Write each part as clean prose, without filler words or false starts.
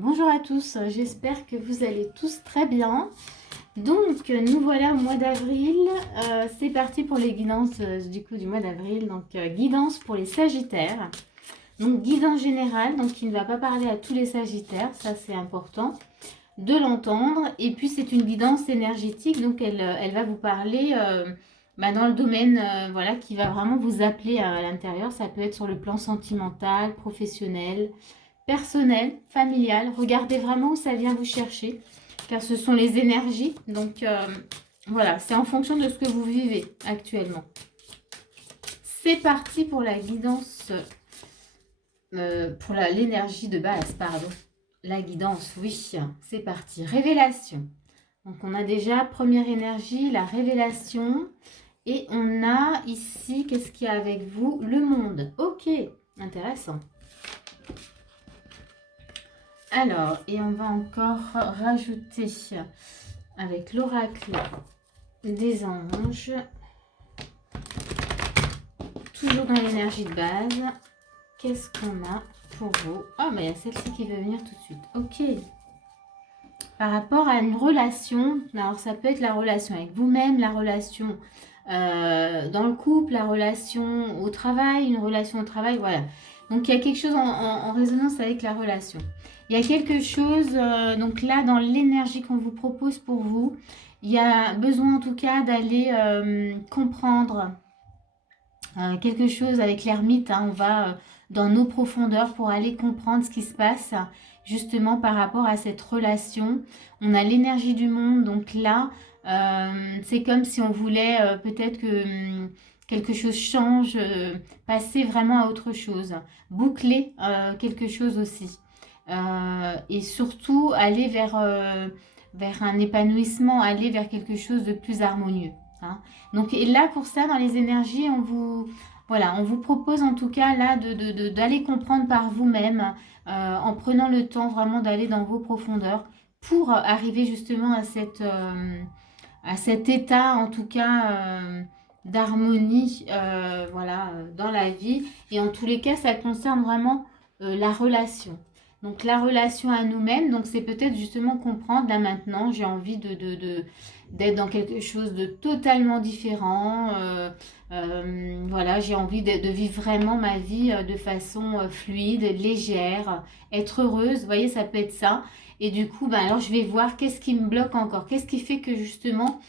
Bonjour à tous, j'espère que vous allez tous très bien. Donc nous voilà au mois d'avril, c'est parti pour les guidances du mois d'avril. Donc guidance pour les sagittaires, donc guidance générale, donc qui ne va pas parler à tous les sagittaires, ça c'est important de l'entendre. Et puis c'est une guidance énergétique, donc elle va vous parler dans le domaine voilà, qui va vraiment vous appeler à l'intérieur. Ça peut être sur le plan sentimental, professionnel, personnel, familial. Regardez vraiment où ça vient vous chercher, car ce sont les énergies. Donc voilà, c'est en fonction de ce que vous vivez actuellement. C'est parti pour la guidance, pour l'énergie de base, pardon. La guidance, oui, c'est parti. Révélation. Donc on a déjà première énergie, la révélation. Et on a ici, qu'est-ce qu'il y a avec vous? Le monde. Ok, intéressant. Alors, et on va encore rajouter avec l'oracle des anges, toujours dans l'énergie de base. Qu'est-ce qu'on a pour vous? Oh, mais il y a celle-ci qui veut venir tout de suite. Ok. Par rapport à une relation, alors ça peut être la relation avec vous-même, la relation dans le couple, la relation au travail, une relation au travail, voilà. Donc il y a quelque chose en résonance avec la relation. Il y a quelque chose, donc là dans l'énergie qu'on vous propose pour vous, il y a besoin en tout cas d'aller comprendre quelque chose avec l'ermite. On va dans nos profondeurs pour aller comprendre ce qui se passe justement par rapport à cette relation. On a l'énergie du monde, donc là, c'est comme si on voulait peut-être que quelque chose change, passer vraiment à autre chose, boucler quelque chose aussi. Et surtout aller vers un épanouissement, aller vers quelque chose de plus harmonieux. Donc, et là, pour ça, dans les énergies, voilà, on vous propose en tout cas là d'aller comprendre par vous-même, en prenant le temps vraiment d'aller dans vos profondeurs pour arriver justement à cet état, en tout cas, d'harmonie, voilà, dans la vie. Et en tous les cas, ça concerne vraiment la relation. Donc la relation à nous-mêmes, donc c'est peut-être justement comprendre, là maintenant, j'ai envie d'être dans quelque chose de totalement différent. Voilà, j'ai envie de vivre vraiment ma vie de façon fluide, légère, être heureuse. Vous voyez, ça peut être ça. Et du coup, alors je vais voir qu'est-ce qui me bloque encore. Qu'est-ce qui fait que justement,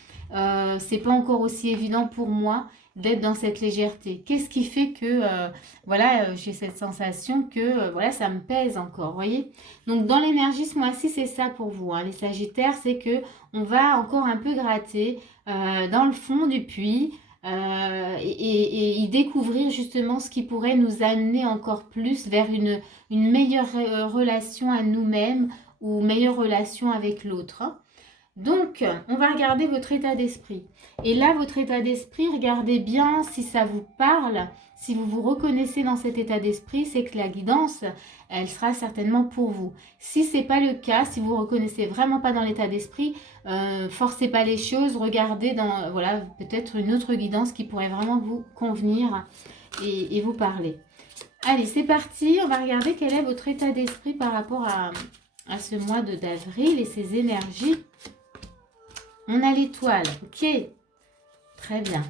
c'est pas encore aussi évident pour moi d'être dans cette légèreté. Qu'est-ce qui fait que voilà, j'ai cette sensation que voilà, ça me pèse encore, voyez. Donc dans l'énergie ce mois-ci, c'est ça pour vous, les Sagittaires, c'est que on va encore un peu gratter dans le fond du puits et y découvrir justement ce qui pourrait nous amener encore plus vers une meilleure relation à nous-mêmes ou meilleure relation avec l'autre. Donc, on va regarder votre état d'esprit. Et là, votre état d'esprit, regardez bien si ça vous parle, si vous vous reconnaissez dans cet état d'esprit, c'est que la guidance, elle sera certainement pour vous. Si ce n'est pas le cas, si vous ne vous reconnaissez vraiment pas dans l'état d'esprit, forcez pas les choses, regardez dans, voilà, peut-être une autre guidance qui pourrait vraiment vous convenir et vous parler. Allez, c'est parti, on va regarder quel est votre état d'esprit par rapport à ce mois d'avril et ses énergies. On a l'étoile, ok, très bien.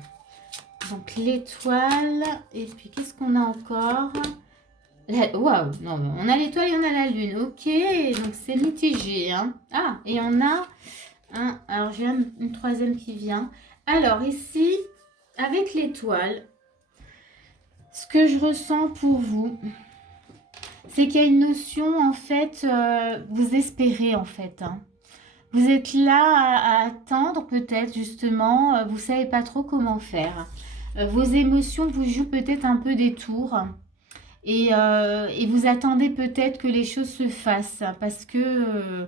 Donc l'étoile, et puis qu'est-ce qu'on a encore? Waouh, non, on a l'étoile et on a la lune, ok, donc c'est mitigé. Ah, et on a alors j'ai une troisième qui vient. Alors ici, avec l'étoile, ce que je ressens pour vous, c'est qu'il y a une notion, en fait, vous espérez, en fait, Vous êtes là à attendre peut-être justement, vous ne savez pas trop comment faire. Vos émotions vous jouent peut-être un peu des tours et vous attendez peut-être que les choses se fassent parce que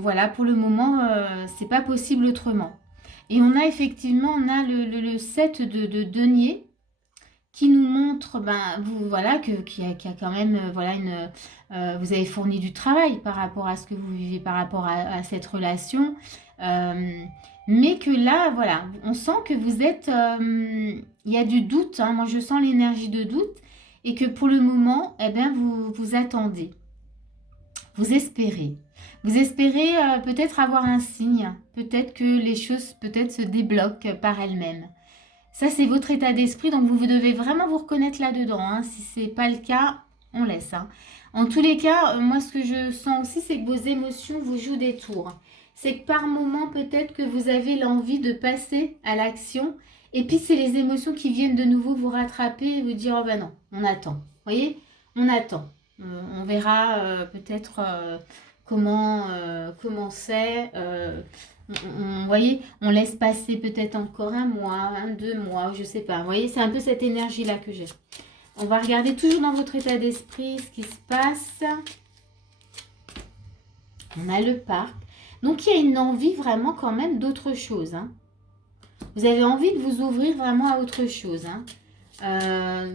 voilà, pour le moment, c'est pas possible autrement. Et on a effectivement, on a le 7 de denier qui nous montre vous voilà qu'il y a quand même voilà vous avez fourni du travail par rapport à ce que vous vivez par rapport à cette relation, mais que là voilà on sent que vous êtes il y a du doute, moi je sens l'énergie de doute et que pour le moment, eh bien, vous attendez, vous espérez. Vous espérez peut-être avoir un signe, peut-être que les choses peut-être se débloquent par elles-mêmes. Ça, c'est votre état d'esprit, donc vous devez vraiment vous reconnaître là-dedans. Hein. Si ce n'est pas le cas, on laisse. Hein. En tous les cas, moi, ce que je sens aussi, c'est que vos émotions vous jouent des tours. C'est que par moment, peut-être que vous avez l'envie de passer à l'action. Et puis, c'est les émotions qui viennent de nouveau vous rattraper et vous dire, oh ben non, on attend. Vous voyez, on attend. On verra peut-être comment c'est. Vous voyez, on laisse passer peut-être encore un mois, 2 mois, je sais pas. Vous voyez, c'est un peu cette énergie-là que j'ai. On va regarder toujours dans votre état d'esprit ce qui se passe. On a le parc. Donc, il y a une envie vraiment quand même d'autre chose. Hein. Vous avez envie de vous ouvrir vraiment à autre chose. Hein.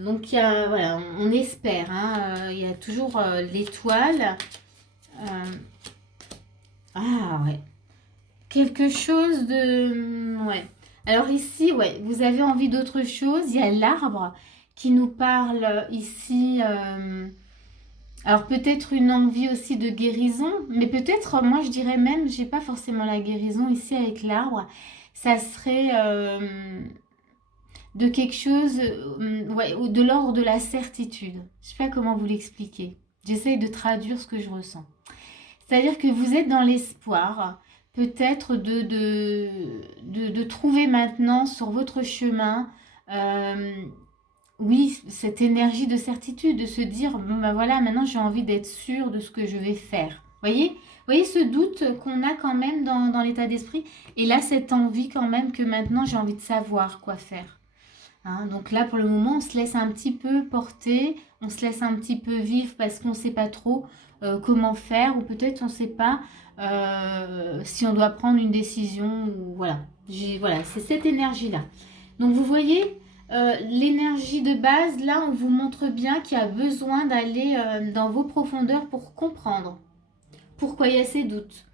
Donc, il y a, voilà, on espère. Hein, il y a toujours l'étoile. Ah, ouais. Quelque chose de... Ouais. Alors ici, ouais, vous avez envie d'autre chose. Il y a l'arbre qui nous parle ici. Alors peut-être une envie aussi de guérison, mais peut-être, moi je dirais même, j'ai pas forcément la guérison ici avec l'arbre. Ça serait de quelque chose, ouais, ou de l'ordre de la certitude. Je sais pas comment vous l'expliquer. J'essaye de traduire ce que je ressens. C'est-à-dire que vous êtes dans l'espoir, peut-être de trouver maintenant sur votre chemin, oui, cette énergie de certitude, de se dire, bon ben voilà, maintenant j'ai envie d'être sûre de ce que je vais faire. Voyez ce doute qu'on a quand même dans l'état d'esprit. Et là, cette envie quand même que maintenant j'ai envie de savoir quoi faire. Hein, donc là, pour le moment, on se laisse un petit peu porter, on se laisse un petit peu vivre parce qu'on ne sait pas trop comment faire, ou peut-être on ne sait pas si on doit prendre une décision. Ou voilà, voilà, c'est cette énergie-là. Donc vous voyez, l'énergie de base, là, on vous montre bien qu'il y a besoin d'aller dans vos profondeurs pour comprendre pourquoi il y a ces doutes,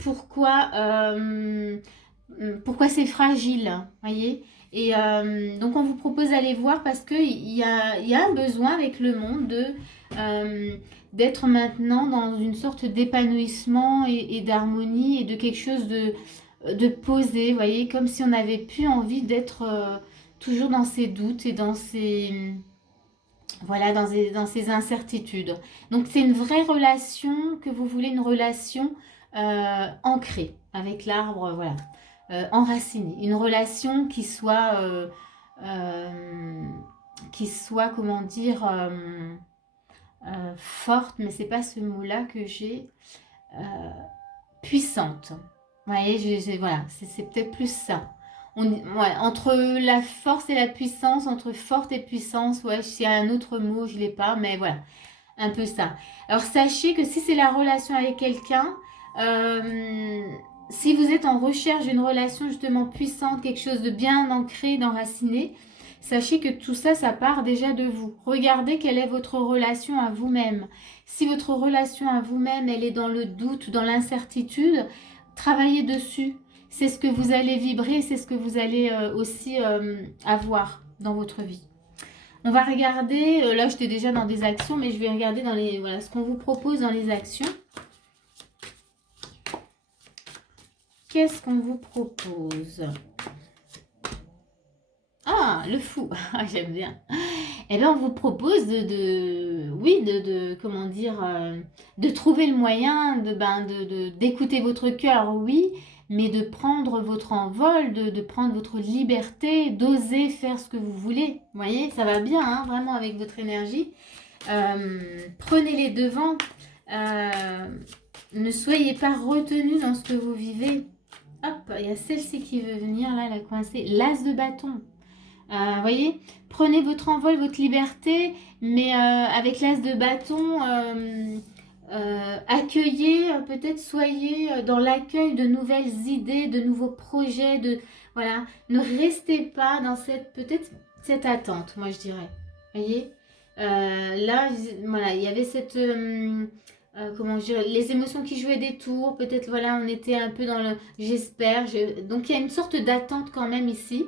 pourquoi c'est fragile, voyez. Et donc on vous propose d'aller voir parce qu'il y a un besoin avec le monde d'être maintenant dans une sorte d'épanouissement et d'harmonie et de quelque chose de posé, voyez, comme si on n'avait plus envie d'être toujours dans ces doutes et dans ces... Voilà, dans ces incertitudes. Donc, c'est une vraie relation que vous voulez, une relation ancrée avec l'arbre, voilà, enracinée. Une relation qui soit, comment dire, forte, mais c'est pas ce mot-là que j'ai, euh, puissante. Vous voyez, voilà, c'est peut-être plus ça. Ouais, entre la force et la puissance, entre forte et puissance, ouais, s'il y a un autre mot, je ne l'ai pas, mais voilà, un peu ça. Alors sachez que si c'est la relation avec quelqu'un, si vous êtes en recherche d'une relation justement puissante, quelque chose de bien ancré, d'enraciné, sachez que tout ça, ça part déjà de vous. Regardez quelle est votre relation à vous-même. Si votre relation à vous-même, elle est dans le doute, dans l'incertitude, travaillez dessus. C'est ce que vous allez vibrer, c'est ce que vous allez aussi avoir dans votre vie. On va regarder, là j'étais déjà dans des actions, mais je vais regarder dans les, voilà, ce qu'on vous propose dans les actions. Qu'est-ce qu'on vous propose? Ah, le fou, j'aime bien. Eh bien, on vous propose comment dire, de trouver le moyen d'écouter votre cœur, oui, mais de prendre votre envol, de prendre votre liberté, d'oser faire ce que vous voulez. Vous voyez, ça va bien, hein, vraiment, avec votre énergie. Prenez les devants. Ne soyez pas retenu dans ce que vous vivez. Hop, il y a celle-ci qui veut venir, là, elle a coincé. L'as de bâton. Voyez, prenez votre envol, votre liberté, mais avec l'as de bâton, accueillez, peut-être soyez dans l'accueil de nouvelles idées, de nouveaux projets, voilà, ne restez pas dans cette attente, moi je dirais. Voyez, là, voilà, il y avait cette comment je dirais, les émotions qui jouaient des tours, peut-être voilà, on était un peu dans le j'espère, donc il y a une sorte d'attente quand même ici.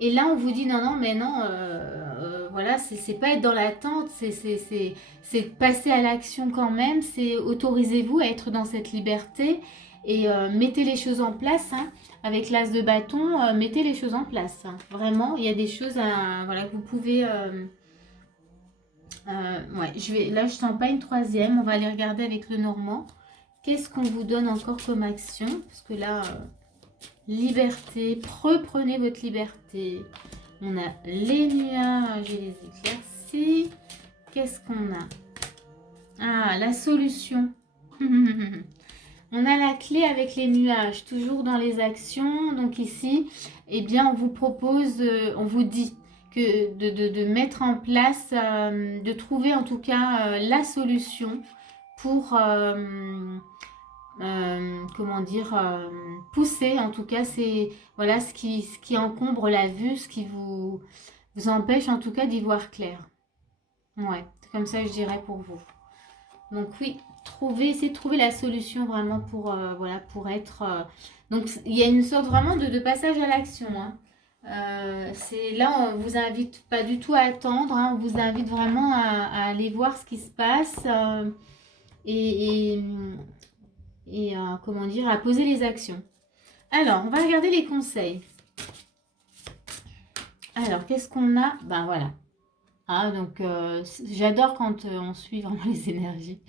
Et là, on vous dit non, non, mais non, voilà, c'est pas être dans l'attente, c'est passer à l'action quand même, c'est autorisez-vous à être dans cette liberté et mettez les choses en place, hein. Avec l'as de bâton, mettez les choses en place, hein. Vraiment, il y a des choses voilà, que vous pouvez... ouais, là, je sens pas une troisième, on va aller regarder avec le normand. Qu'est-ce qu'on vous donne encore comme action? Parce que là, liberté, reprenez votre liberté. On a les nuages et les éclaircies. Qu'est-ce qu'on a? Ah, la solution. On a la clé avec les nuages, toujours dans les actions. Donc ici, eh bien, on vous propose, on vous dit que de mettre en place, de trouver en tout cas la solution pour, comment dire, pousser. En tout cas, c'est voilà ce qui encombre la vue, ce qui vous empêche en tout cas d'y voir clair. Ouais, c'est comme ça que je dirais pour vous. Donc oui, essayez de trouver la solution vraiment pour, voilà, pour être... Donc il y a une sorte vraiment de passage à l'action, hein. Là, on vous invite pas du tout à attendre, hein. On vous invite vraiment à aller voir ce qui se passe et comment dire, à poser les actions. Alors, on va regarder les conseils. Alors, qu'est-ce qu'on a? Ben voilà. Ah, donc, j'adore quand on suit vraiment les énergies.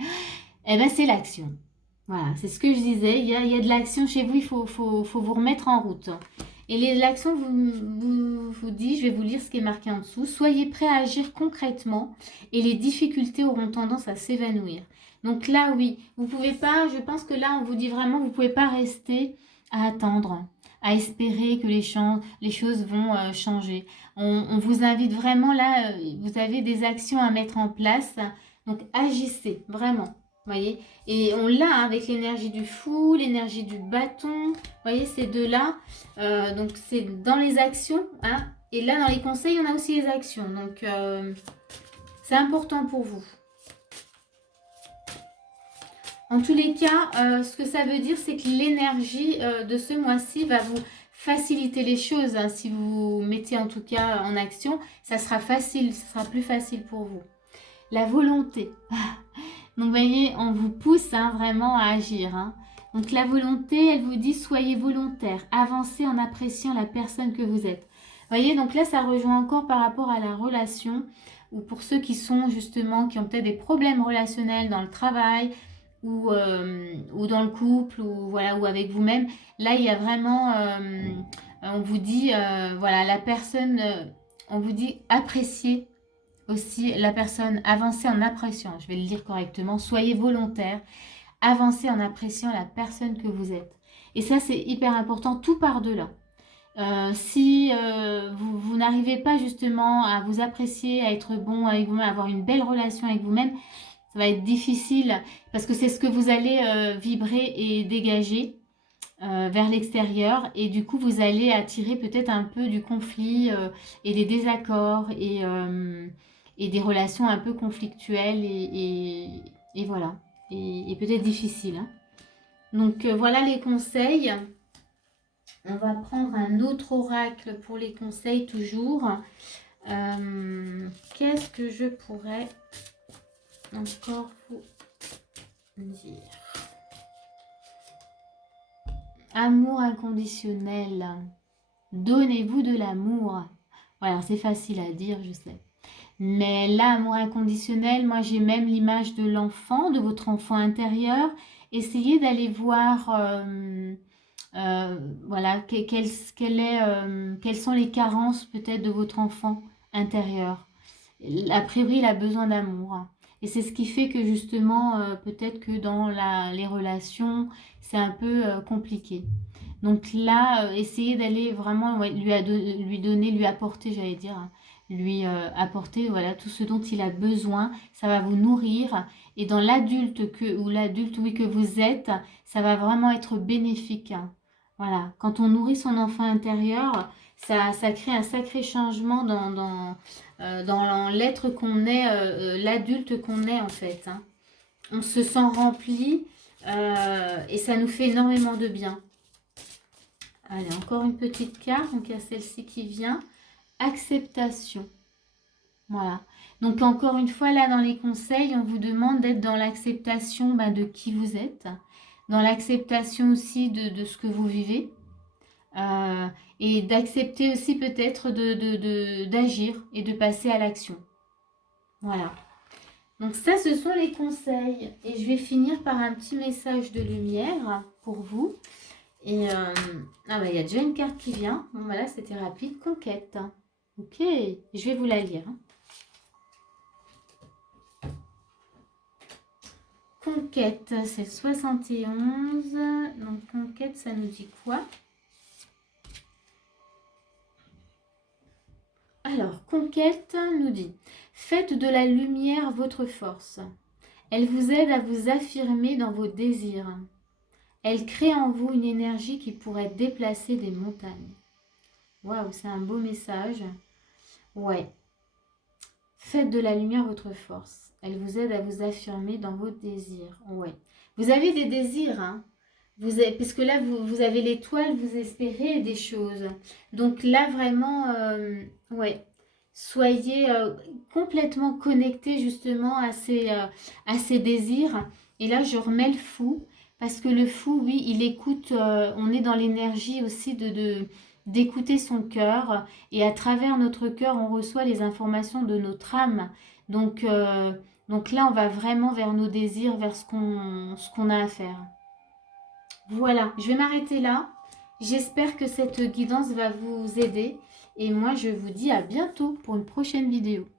Eh ben, c'est l'action. Voilà, c'est ce que je disais. Il y a de l'action chez vous, il faut vous remettre en route. Et l'action vous dit, je vais vous lire ce qui est marqué en dessous. Soyez prêts à agir concrètement et les difficultés auront tendance à s'évanouir. Donc là, oui, vous pouvez pas, je pense que là, on vous dit vraiment, vous pouvez pas rester à attendre, à espérer que les choses vont changer. On vous invite vraiment là, vous avez des actions à mettre en place. Donc agissez, vraiment. Voyez, et on l'a avec l'énergie du fou, l'énergie du bâton. Vous voyez, ces deux-là. Donc, c'est dans les actions, hein. Et là, dans les conseils, on a aussi les actions. Donc, c'est important pour vous. En tous les cas, ce que ça veut dire, c'est que l'énergie de ce mois-ci va vous faciliter les choses, hein. Si vous mettez en tout cas en action, ça sera facile, ça sera plus facile pour vous. La volonté. Donc, vous voyez, on vous pousse, hein, vraiment à agir, hein. Donc, la volonté, elle vous dit, soyez volontaire, avancez en appréciant la personne que vous êtes. Vous voyez, donc là, ça rejoint encore par rapport à la relation, ou pour ceux qui sont justement, qui ont peut-être des problèmes relationnels dans le travail, ou dans le couple, ou voilà, ou avec vous-même. Là, il y a vraiment, on vous dit, voilà, la personne, on vous dit, appréciez aussi la personne, avancez en appréciant, je vais le dire correctement, soyez volontaire, avancez en appréciant la personne que vous êtes. Et ça, c'est hyper important, tout part de là. Si vous n'arrivez pas justement à vous apprécier, à être bon avec vous-même, à avoir une belle relation avec vous-même, ça va être difficile parce que c'est ce que vous allez vibrer et dégager vers l'extérieur, et du coup vous allez attirer peut-être un peu du conflit et des désaccords et des relations un peu conflictuelles et voilà, et peut-être difficiles, hein. Donc voilà les conseils. On va prendre un autre oracle pour les conseils toujours. Qu'est-ce que je pourrais encore vous dire? Amour inconditionnel. Donnez-vous de l'amour. Voilà, c'est facile à dire, je sais. Mais l'amour inconditionnel, moi j'ai même l'image de l'enfant, de votre enfant intérieur. Essayez d'aller voir, voilà, quelles sont les carences peut-être de votre enfant intérieur. A priori, il a besoin d'amour, hein. Et c'est ce qui fait que justement, peut-être que dans les relations, c'est un peu compliqué. Donc là, essayez d'aller vraiment, ouais, lui donner, lui apporter, j'allais dire, hein, lui apporter, voilà, tout ce dont il a besoin. Ça va vous nourrir. Et dans l'adulte oui, que vous êtes, ça va vraiment être bénéfique, hein. Voilà, quand on nourrit son enfant intérieur, ça crée un sacré changement dans l'être qu'on est, l'adulte qu'on est en fait, hein. On se sent rempli et ça nous fait énormément de bien. Allez, encore une petite carte. Donc, il y a celle-ci qui vient. Acceptation. Voilà. Donc encore une fois, là dans les conseils, on vous demande d'être dans l'acceptation de qui vous êtes, dans l'acceptation aussi de ce que vous vivez, et d'accepter aussi peut-être d'agir et de passer à l'action. Voilà. Donc ça, ce sont les conseils. Et je vais finir par un petit message de lumière pour vous. Et il y a déjà une carte qui vient. Bon, voilà, c'était rapide. Conquête. Ok, je vais vous la lire. Conquête, c'est le 71. Donc conquête, ça nous dit quoi? Alors, conquête nous dit, faites de la lumière votre force. Elle vous aide à vous affirmer dans vos désirs. Elle crée en vous une énergie qui pourrait déplacer des montagnes. Waouh, c'est un beau message. Ouais. Faites de la lumière votre force. Elle vous aide à vous affirmer dans vos désirs. Ouais. Vous avez des désirs, hein. Parce que là, vous avez l'étoile, vous espérez des choses. Donc là, vraiment, ouais. Soyez complètement connectés justement à ces désirs. Et là, je remets le fou. Parce que le fou, oui, il écoute. On est dans l'énergie aussi d'écouter son cœur. Et à travers notre cœur, on reçoit les informations de notre âme. Donc, donc là, on va vraiment vers nos désirs, vers ce qu'on a à faire. Voilà, je vais m'arrêter là. J'espère que cette guidance va vous aider. Et moi, je vous dis à bientôt pour une prochaine vidéo.